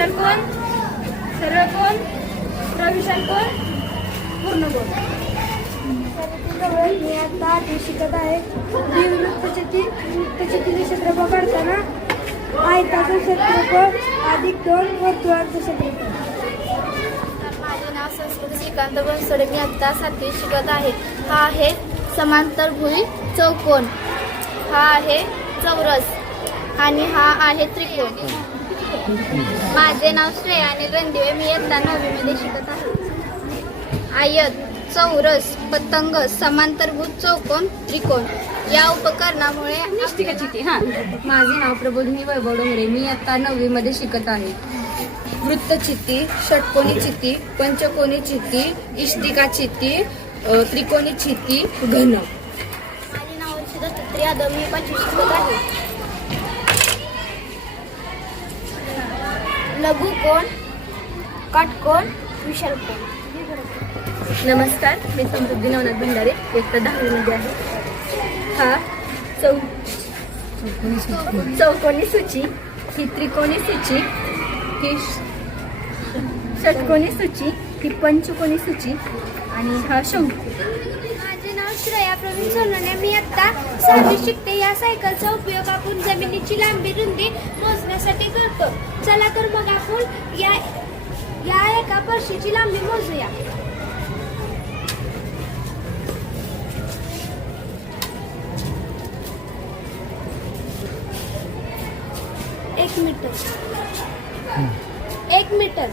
विशाल कोण, सर्व कोण, प्रविशाल कोण, पूर्ण कोण. मी आता 8वी शिकत आहे. वृत्तचित्र क्षेत्रफळ काढताना आयताचं क्षेत्रफळ अधिक 2 वर्तुळाचं क्षेत्रफळ. माझे नाव संस्कृत श्रीकांत बनसोडे. मी आत्ता 7वी शिकत आहे. हा आहे समांतरभुज चौकोन, हा आहे चौरस आणि हा आहे त्रिकोण. माझे नाव श्रेया अनिल रणदिवे. मी इयत्ता 9वी मध्ये शिकत आहे. आयत, चौरस, पतंग, समांतरभुज चौकोन, त्रिकोण या उपकरणामुळे इष्टिकाचिती. माझे नाव प्रबोधिनी वैभव डोंगरे. मी आता 9वी मध्ये शिकत आहे. वृत्तचित्ती, षटकोनी चित्ती, पंचकोनी चित्ती, इष्टिका चित्ती, त्रिकोणी चित्ती, घन. माझे नाव अर्षिता छत्री यादव. मी 5वी शिकत आहे. लघुकोण, काटकोण, विशाल कोण. नमस्कार, मी समृद्धी नवनाथ भंडारे. इयत्ता 10वी मध्ये आहे. हा चौकोनी सूची, ही त्रिकोणी सूची, ही षटकोनी सूची, ही पंचकोनी सूची आणि हा शंकू. माझे नाव श्रेया प्रवीण सोनवणे. मी आता 6वी शिकते. या सायकलचा उपयोग आपण जमिनीची लांबी रुंदी मोजण्यासाठी करतो. चला तर मग आपण या एका पर्शीची लांबी मोजूया. 1 मीटर, 1 मीटर,